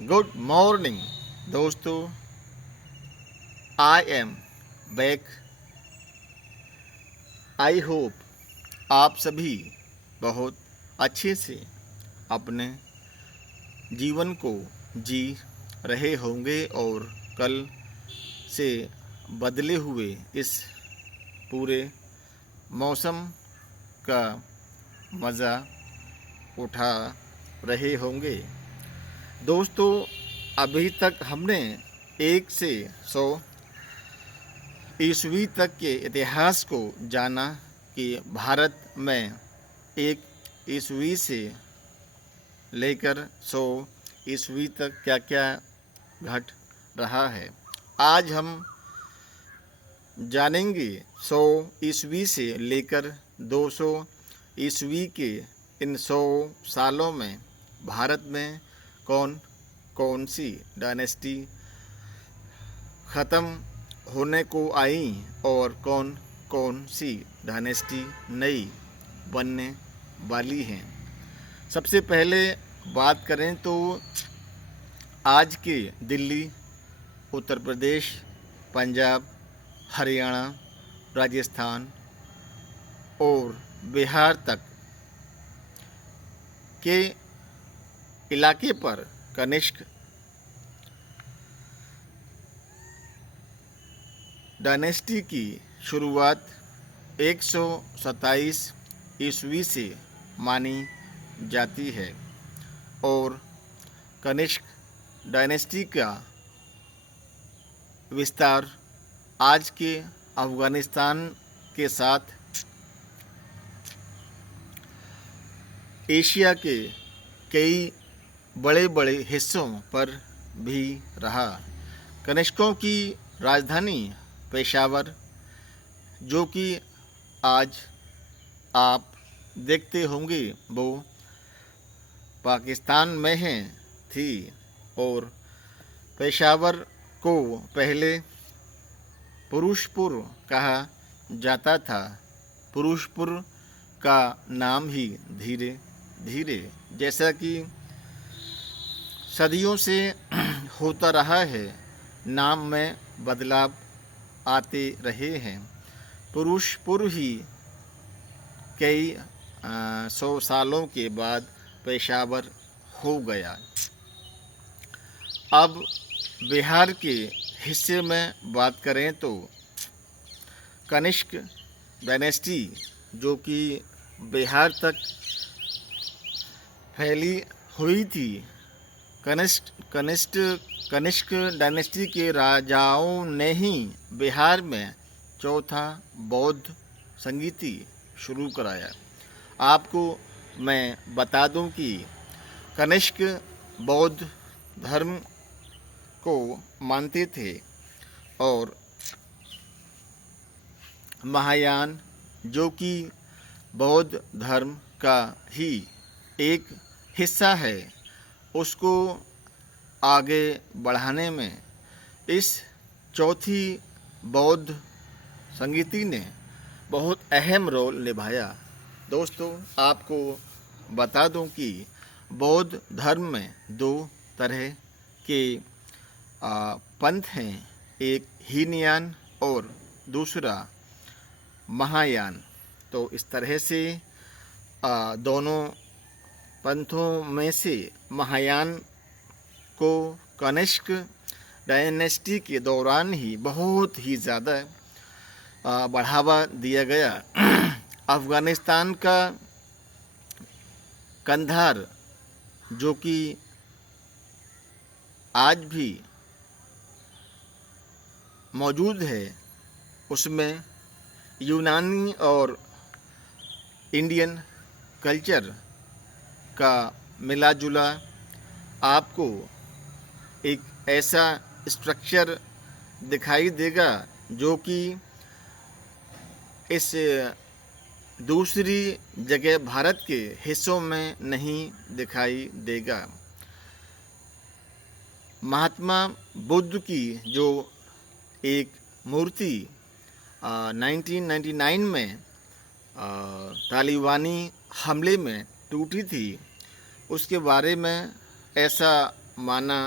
Good morning दोस्तों। I am back. I hope आप सभी बहुत अच्छे से अपने जीवन को जी रहे होंगे और कल से बदले हुए इस पूरे मौसम का मज़ा उठा रहे होंगे। दोस्तों, अभी तक हमने 1 से 100 ईस्वी तक के इतिहास को जाना कि भारत में 1 ईस्वी से लेकर 100 ईस्वी तक क्या क्या घट रहा है। आज हम जानेंगे 100 ईस्वी से लेकर 200 ईस्वी के इन 100 सालों में भारत में कौन कौन सी डायनेस्टी ख़त्म होने को आई और कौन कौन सी डायनेस्टी नई बनने वाली हैं। सबसे पहले बात करें तो आज के दिल्ली, उत्तर प्रदेश, पंजाब, हरियाणा, राजस्थान और बिहार तक के इलाके पर कनिष्क डायनेस्टी की शुरुआत 127 ईस्वी से मानी जाती है और कनिष्क डायनेस्टी का विस्तार आज के अफ़गानिस्तान के साथ एशिया के कई बड़े बड़े हिस्सों पर भी रहा। कनिष्कों की राजधानी पेशावर, जो कि आज आप देखते होंगे, वो पाकिस्तान में है थी और पेशावर को पहले पुरुषपुर कहा जाता था। पुरुषपुर का नाम ही धीरे धीरे, जैसा कि सदियों से होता रहा है, नाम में बदलाव आते रहे हैं। पुरुषपुर ही कई 100 सालों के बाद पेशावर हो गया। अब बिहार के हिस्से में बात करें तो कनिष्क डायनेस्टी, जो कि बिहार तक फैली हुई थी, कनिष्क डायनेस्टी के राजाओं ने ही बिहार में चौथा बौद्ध संगीति शुरू कराया। आपको मैं बता दूं कि कनिष्क बौद्ध धर्म को मानते थे और महायान, जो कि बौद्ध धर्म का ही एक हिस्सा है, उसको आगे बढ़ाने में इस चौथी बौद्ध संगीति ने बहुत अहम रोल निभाया। दोस्तों, आपको बता दूं कि बौद्ध धर्म में 2 तरह के पंथ हैं, एक हीनयान और दूसरा महायान। तो इस तरह से दोनों पंथों में से महायान को कनिष्क डायनेस्टी के दौरान ही बहुत ही ज़्यादा बढ़ावा दिया गया। अफ़गानिस्तान का कंधार, जो कि आज भी मौजूद है, उसमें यूनानी और इंडियन कल्चर का मिला जुला आपको एक ऐसा स्ट्रक्चर दिखाई देगा जो कि इस दूसरी जगह भारत के हिस्सों में नहीं दिखाई देगा। महात्मा बुद्ध की जो एक मूर्ति 1999 में तालिबानी हमले में टूटी थी, उसके बारे में ऐसा माना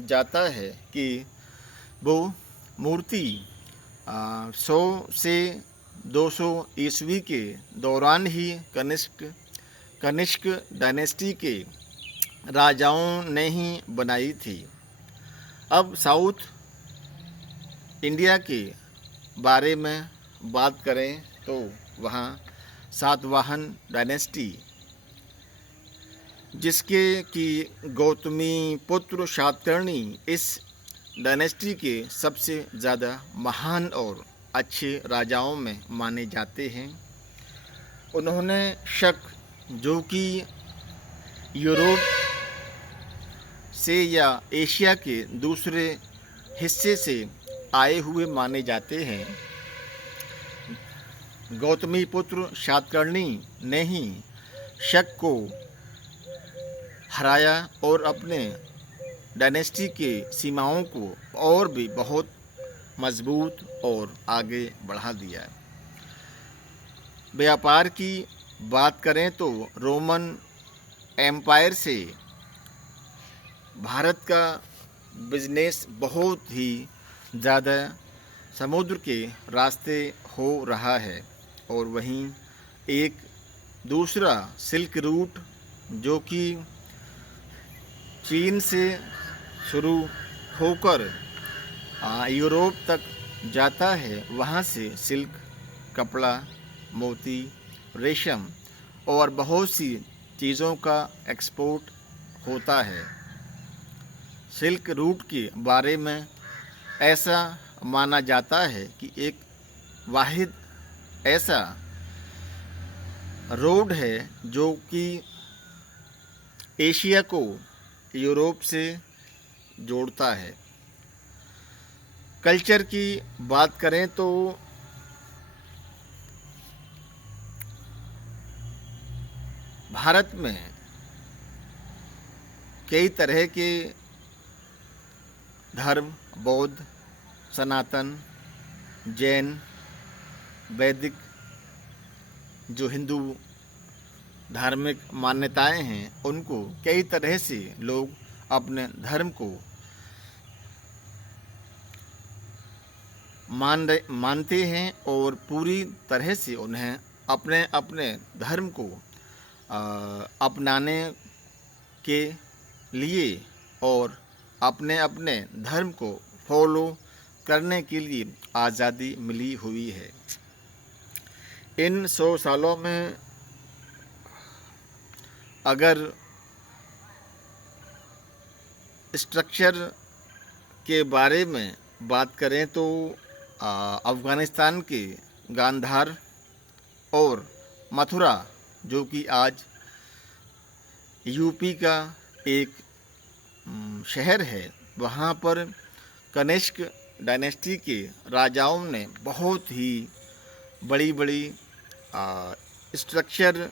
जाता है कि वो मूर्ति 100 से 200 ईस्वी के दौरान ही कनिष्क डायनेस्टी के राजाओं ने ही बनाई थी। अब साउथ इंडिया के बारे में बात करें तो वहाँ सातवाहन डायनेस्टी, जिसके की गौतमी पुत्र सातकर्णी इस डायनेस्टी के सबसे ज़्यादा महान और अच्छे राजाओं में माने जाते हैं। उन्होंने शक, जो कि यूरोप से या एशिया के दूसरे हिस्से से आए हुए माने जाते हैं, गौतमी पुत्र सातकर्णी ने ही शक को हराया और अपने डायनेस्टी के सीमाओं को और भी बहुत मजबूत और आगे बढ़ा दिया। व्यापार की बात करें तो रोमन एम्पायर से भारत का बिजनेस बहुत ही ज़्यादा समुद्र के रास्ते हो रहा है, और वहीं एक दूसरा सिल्क रूट जो कि चीन से शुरू होकर यूरोप तक जाता है, वहाँ से सिल्क, कपड़ा, मोती, रेशम और बहुत सी चीज़ों का एक्सपोर्ट होता है। सिल्क रूट के बारे में ऐसा माना जाता है कि एक वाहिद ऐसा रोड है जो कि एशिया को यूरोप से जोड़ता है। कल्चर की बात करें तो भारत में कई तरह के धर्म, बौद्ध, सनातन, जैन, वैदिक, जो हिंदू धार्मिक मान्यताएं हैं, उनको कई तरह से लोग अपने धर्म को मानते हैं और पूरी तरह से उन्हें अपने अपने धर्म को अपनाने के लिए और अपने अपने धर्म को फॉलो करने के लिए आज़ादी मिली हुई है। इन 100 सालों में अगर स्ट्रक्चर के बारे में बात करें तो अफ़गानिस्तान के गांधार और मथुरा, जो कि आज यूपी का एक शहर है, वहाँ पर कनिष्क डायनेस्टी के राजाओं ने बहुत ही बड़ी बड़ी स्ट्रक्चर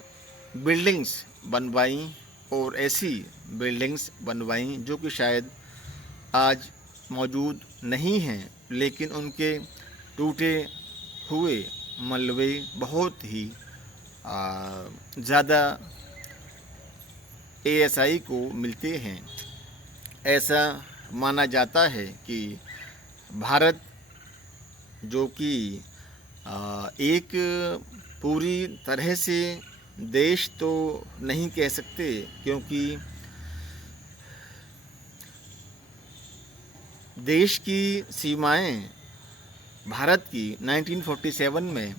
बिल्डिंग्स बनवाई और ऐसी बिल्डिंग्स बनवाई जो कि शायद आज मौजूद नहीं हैं, लेकिन उनके टूटे हुए मलबे बहुत ही ज़्यादा ASI को मिलते हैं। ऐसा माना जाता है कि भारत, जो कि एक पूरी तरह से देश तो नहीं कह सकते, क्योंकि देश की सीमाएं भारत की 1947 में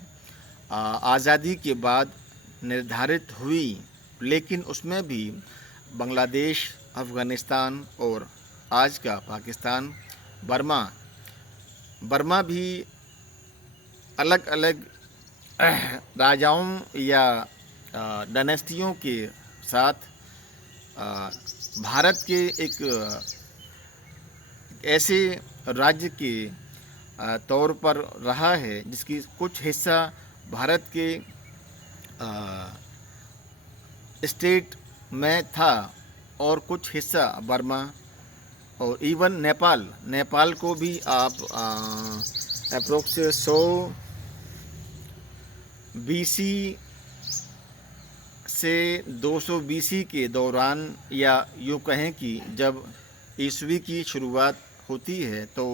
आज़ादी के बाद निर्धारित हुई, लेकिन उसमें भी बांग्लादेश, अफ़गानिस्तान और आज का पाकिस्तान, बर्मा भी अलग अलग राजाओं या डायनेस्टियों के साथ भारत के एक ऐसे राज्य के तौर पर रहा है जिसकी कुछ हिस्सा भारत के स्टेट में था और कुछ हिस्सा बर्मा और इवन नेपाल को भी आप अप्रोक्स 100 BC से 200 BC के दौरान, या यूँ कहें कि जब ईस्वी की शुरुआत होती है तो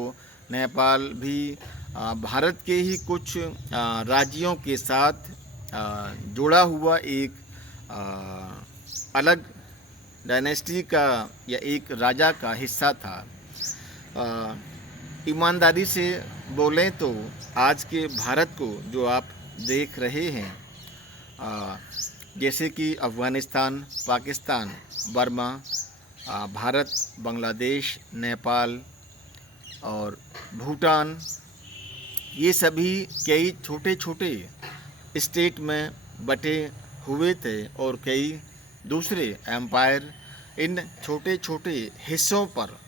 नेपाल भी भारत के ही कुछ राज्यों के साथ जुड़ा हुआ एक अलग डायनेस्टी का या एक राजा का हिस्सा था। ईमानदारी से बोलें तो आज के भारत को जो आप देख रहे हैं, जैसे कि अफ़गानिस्तान, पाकिस्तान, बर्मा, भारत, बांग्लादेश, नेपाल और भूटान, ये सभी कई छोटे छोटे स्टेट में बटे हुए थे और कई दूसरे एम्पायर इन छोटे छोटे हिस्सों पर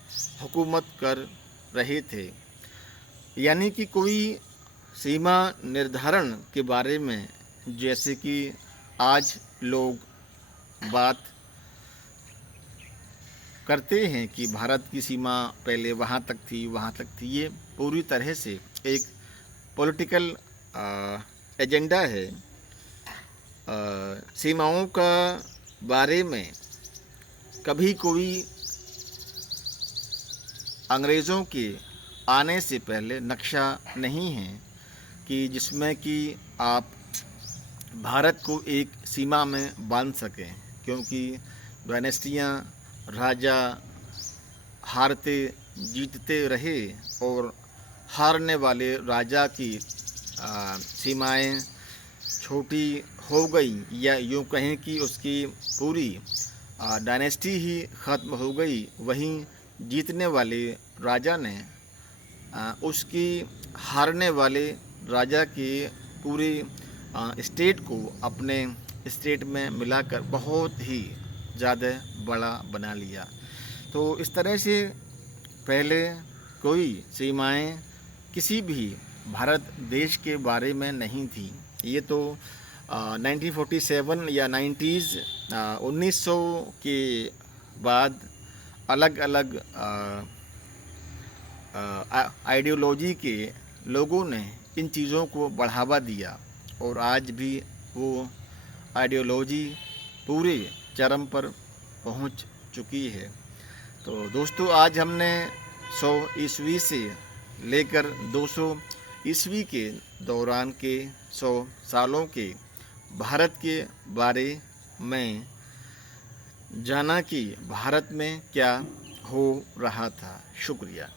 हुकूमत कर रहे थे। यानी कि कोई सीमा निर्धारण के बारे में जैसे कि आज लोग बात करते हैं कि भारत की सीमा पहले वहाँ तक थी, वहाँ तक थी, ये पूरी तरह से एक पॉलिटिकल एजेंडा है। सीमाओं का बारे में कभी कोई अंग्रेज़ों के आने से पहले नक्शा नहीं है कि जिसमें कि आप भारत को एक सीमा में बांध सकें, क्योंकि डायनेस्टियाँ, राजा हारते जीतते रहे और हारने वाले राजा की सीमाएं छोटी हो गई, या यूँ कहें कि उसकी पूरी डायनेस्टी ही ख़त्म हो गई। वहीं जीतने वाले राजा ने उसकी हारने वाले राजा के पूरे स्टेट को अपने स्टेट में मिलाकर बहुत ही ज़्यादा बड़ा बना लिया। तो इस तरह से पहले कोई सीमाएं किसी भी भारत देश के बारे में नहीं थी। ये तो 1947 या 1900 के बाद अलग अलग आइडियोलॉजी के लोगों ने इन चीज़ों को बढ़ावा दिया और आज भी वो आइडियोलॉजी पूरे चरम पर पहुंच चुकी है। तो दोस्तों, आज हमने 100 ईस्वी से लेकर 200 ईस्वी के दौरान के 100 सालों के भारत के बारे में जाना कि भारत में क्या हो रहा था। शुक्रिया।